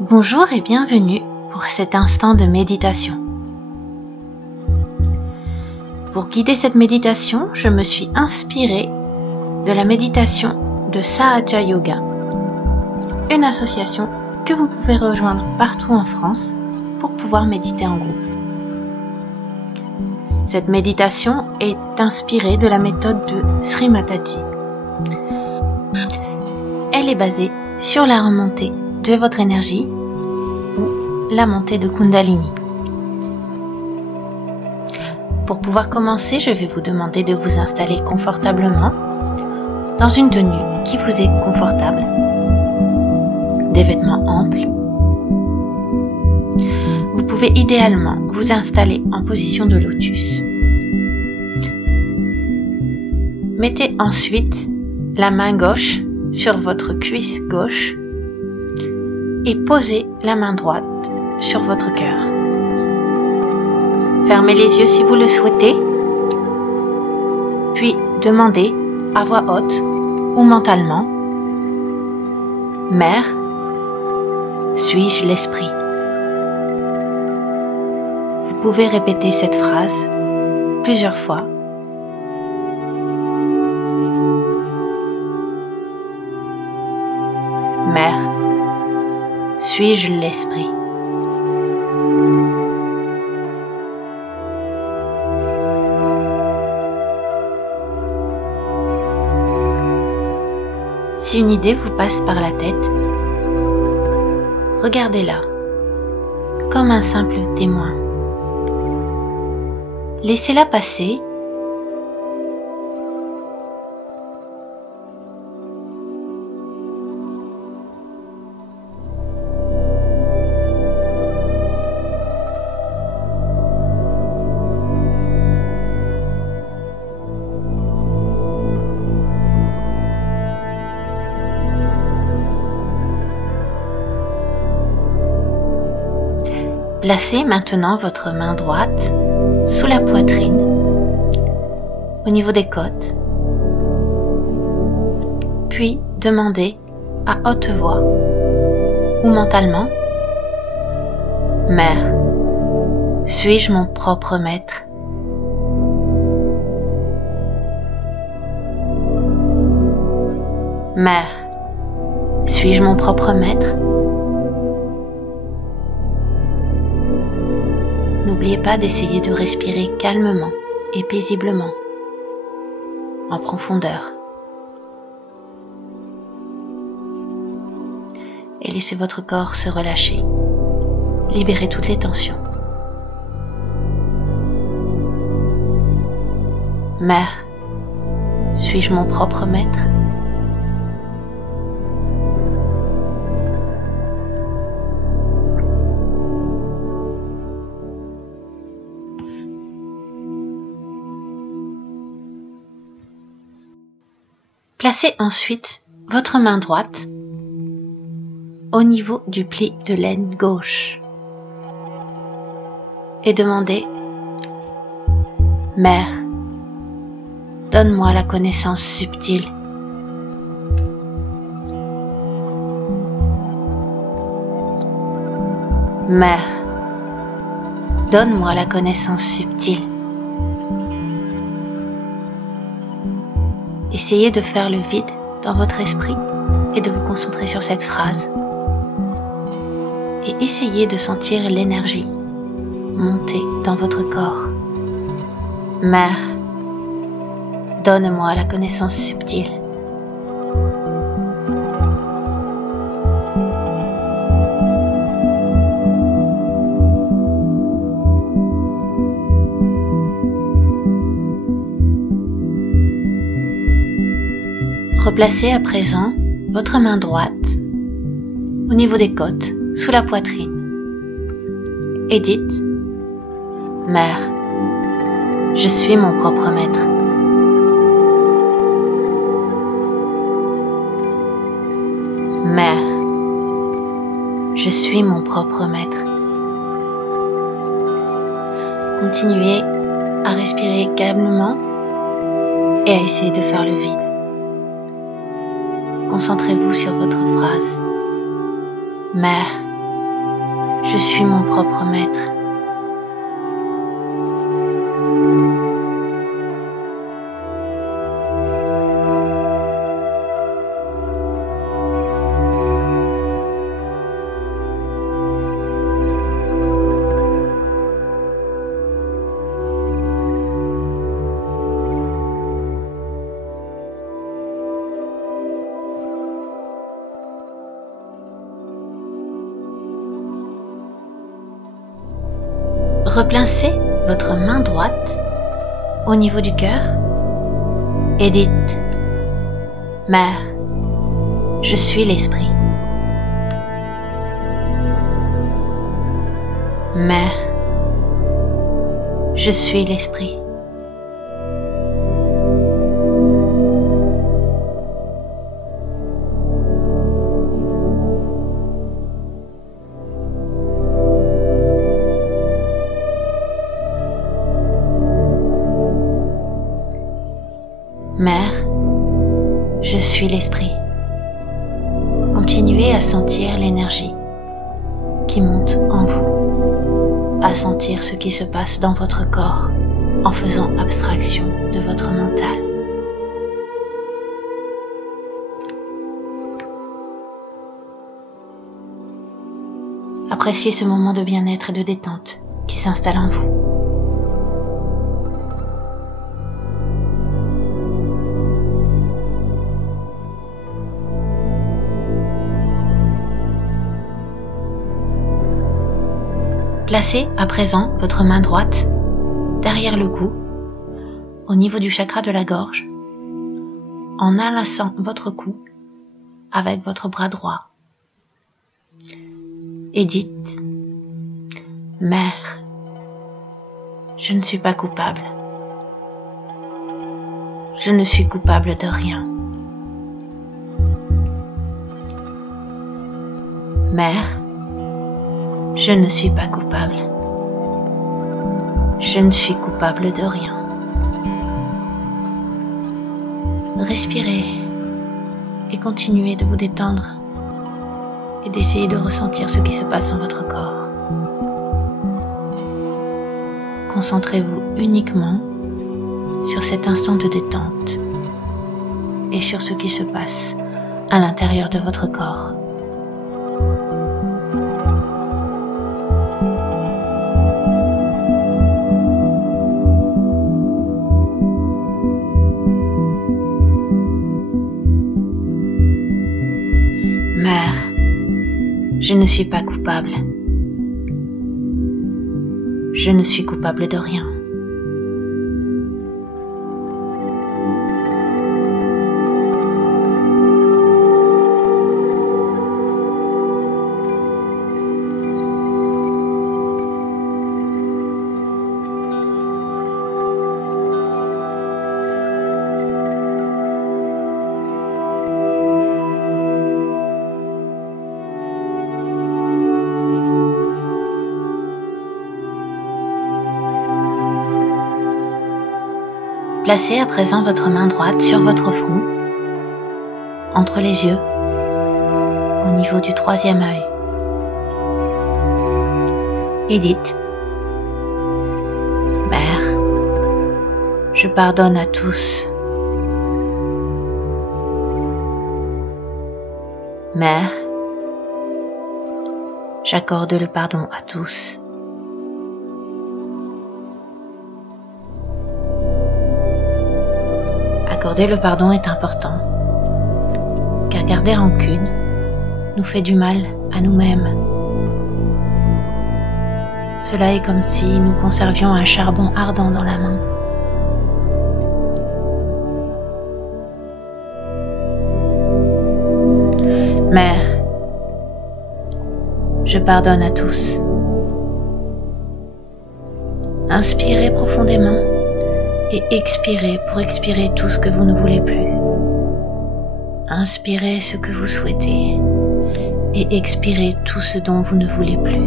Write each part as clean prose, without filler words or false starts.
Bonjour et bienvenue pour cet instant de méditation. Pour guider cette méditation, je me suis inspirée de la méditation de Sahaja Yoga, une association que vous pouvez rejoindre partout en France pour pouvoir méditer en groupe. Cette méditation est inspirée de la méthode de Sri Mataji. Elle est basée sur la remontée de votre énergie ou la montée de Kundalini. Pour pouvoir commencer, je vais vous demander de vous installer confortablement dans une tenue qui vous est confortable, des vêtements amples. Vous pouvez idéalement vous installer en position de lotus. Mettez ensuite la main gauche sur votre cuisse gauche et posez la main droite sur votre cœur. Fermez les yeux si vous le souhaitez, puis demandez à voix haute ou mentalement: Mère, suis-je l'esprit? Vous pouvez répéter cette phrase plusieurs fois. Mère, suis-je l'esprit? Si une idée vous passe par la tête, regardez-la comme un simple témoin. Laissez-la passer . Placez maintenant votre main droite sous la poitrine, au niveau des côtes, puis demandez à haute voix ou mentalement: Mère, suis-je mon propre maître? Mère, suis-je mon propre maître? N'oubliez pas d'essayer de respirer calmement et paisiblement, en profondeur. Et laissez votre corps se relâcher. Libérez toutes les tensions. Mère, suis-je mon propre maître? Placez ensuite votre main droite au niveau du pli de l'aine gauche et demandez: Mère, donne-moi la connaissance subtile. Mère, donne-moi la connaissance subtile. Essayez de faire le vide dans votre esprit et de vous concentrer sur cette phrase. Et essayez de sentir l'énergie monter dans votre corps. Mère, donne-moi la connaissance subtile. Replacez à présent votre main droite au niveau des côtes, sous la poitrine, et dites: Mère, je suis mon propre maître. Mère, je suis mon propre maître. Continuez à respirer calmement et à essayer de faire le vide. Concentrez-vous sur votre phrase. Mère, Je suis mon propre maître. Replacez votre main droite au niveau du cœur et dites « Mère, je suis l'esprit. Mère, je suis l'esprit. Mère, je suis l'esprit. » Continuez à sentir l'énergie qui monte en vous, à sentir ce qui se passe dans votre corps en faisant abstraction de votre mental. Appréciez ce moment de bien-être et de détente qui s'installe en vous. Placez à présent votre main droite derrière le cou, au niveau du chakra de la gorge, en enlaçant votre cou avec votre bras droit. Et dites « Mère, je ne suis pas coupable. Je ne suis coupable de rien. Mère, je ne suis pas coupable. Je ne suis coupable de rien. » Respirez et continuez de vous détendre et d'essayer de ressentir ce qui se passe dans votre corps. Concentrez-vous uniquement sur cet instant de détente et sur ce qui se passe à l'intérieur de votre corps. Mère, je ne suis pas coupable. Je ne suis coupable de rien. Placez à présent votre main droite sur votre front, entre les yeux, au niveau du troisième œil. Et dites « Mère, je pardonne à tous. Mère, j'accorde le pardon à tous. » Accorder le pardon est important, car garder rancune nous fait du mal à nous-mêmes. Cela est comme si nous conservions un charbon ardent dans la main. Mère, je pardonne à tous. Inspirez profondément et expirez pour expirer tout ce que vous ne voulez plus. Inspirez ce que vous souhaitez et expirez tout ce dont vous ne voulez plus.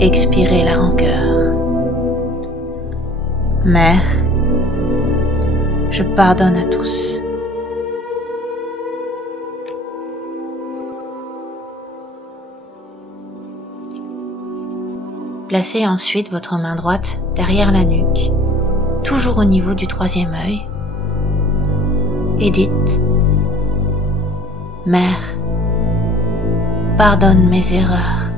Expirez la rancœur. Mère, je pardonne à tous. Placez ensuite votre main droite derrière la nuque, toujours au niveau du troisième œil, et dites: Mère, pardonne mes erreurs.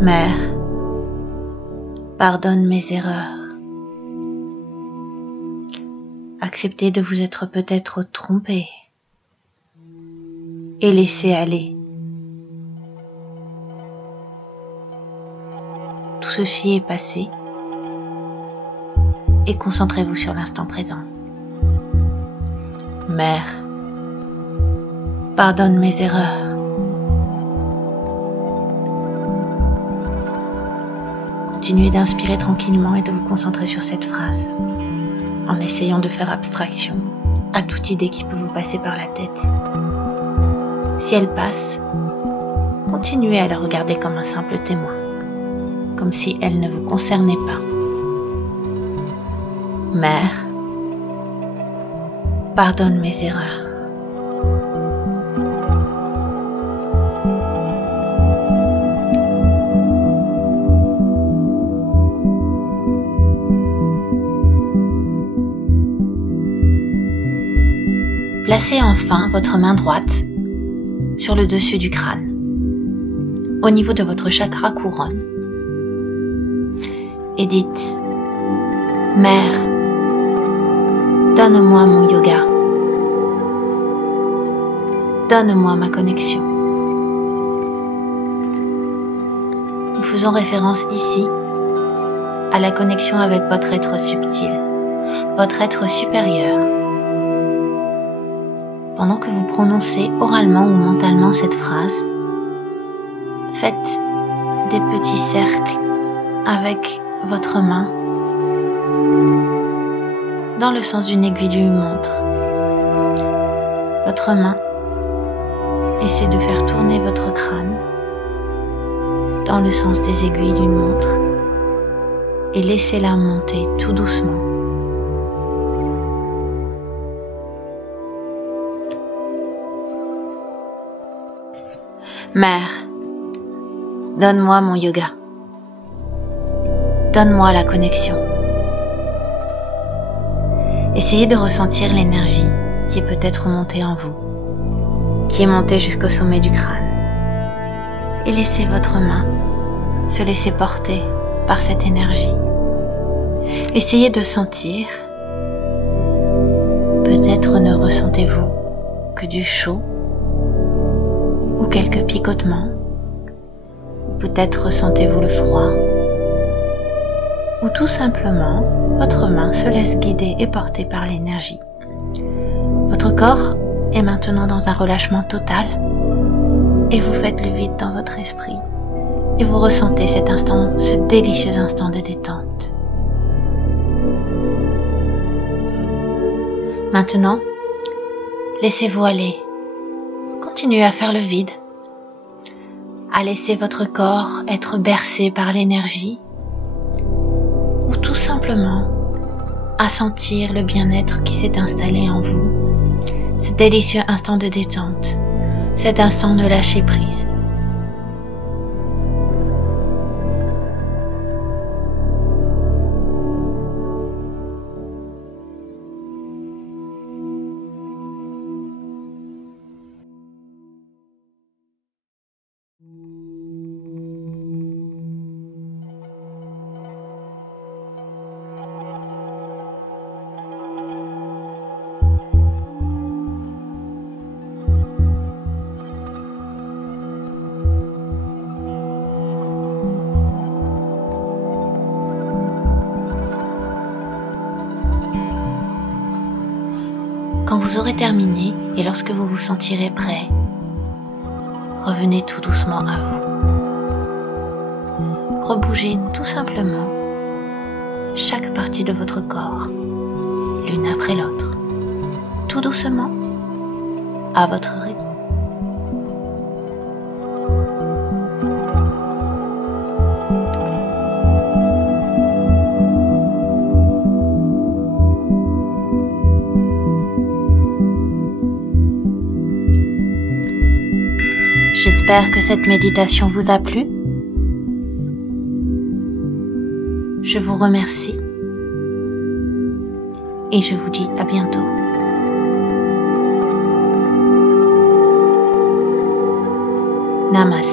Mère, pardonne mes erreurs. Acceptez de vous être peut-être trompé et laissez aller. Tout ceci est passé et concentrez-vous sur l'instant présent. Mère, pardonne mes erreurs. Continuez d'inspirer tranquillement et de vous concentrer sur cette phrase, en essayant de faire abstraction à toute idée qui peut vous passer par la tête. Si elle passe, continuez à la regarder comme un simple témoin, comme si elle ne vous concernait pas. Mère, pardonne mes erreurs. Placez enfin votre main droite sur le dessus du crâne, au niveau de votre chakra couronne, et dites: Mère, donne-moi mon yoga, donne-moi ma connexion. Nous faisons référence ici à la connexion avec votre être subtil, votre être supérieur. Pendant que vous prononcez oralement ou mentalement cette phrase, faites des petits cercles avec votre main dans le sens d'une aiguille d'une montre. Votre main essaie de faire tourner votre crâne dans le sens des aiguilles d'une montre et laissez-la monter tout doucement. Mère, donne-moi mon yoga. Donne-moi la connexion. Essayez de ressentir l'énergie qui est peut-être montée en vous, qui est montée jusqu'au sommet du crâne. Et laissez votre main se laisser porter par cette énergie. Essayez de sentir. Peut-être ne ressentez-vous que du chaud, ou quelques picotements, ou peut-être ressentez-vous le froid, ou tout simplement votre main se laisse guider et porter par l'énergie. Votre corps est maintenant dans un relâchement total et vous faites le vide dans votre esprit et vous ressentez cet instant, ce délicieux instant de détente. Maintenant, laissez-vous aller. Continuez à faire le vide, à laisser votre corps être bercé par l'énergie, ou tout simplement à sentir le bien-être qui s'est installé en vous, ce délicieux instant de détente, cet instant de lâcher prise. Quand vous aurez terminé et lorsque vous vous sentirez prêt, revenez tout doucement à vous. Rebougez tout simplement chaque partie de votre corps, l'une après l'autre, tout doucement, à votre rythme. J'espère que cette méditation vous a plu. Je vous remercie et je vous dis à bientôt. Namaste.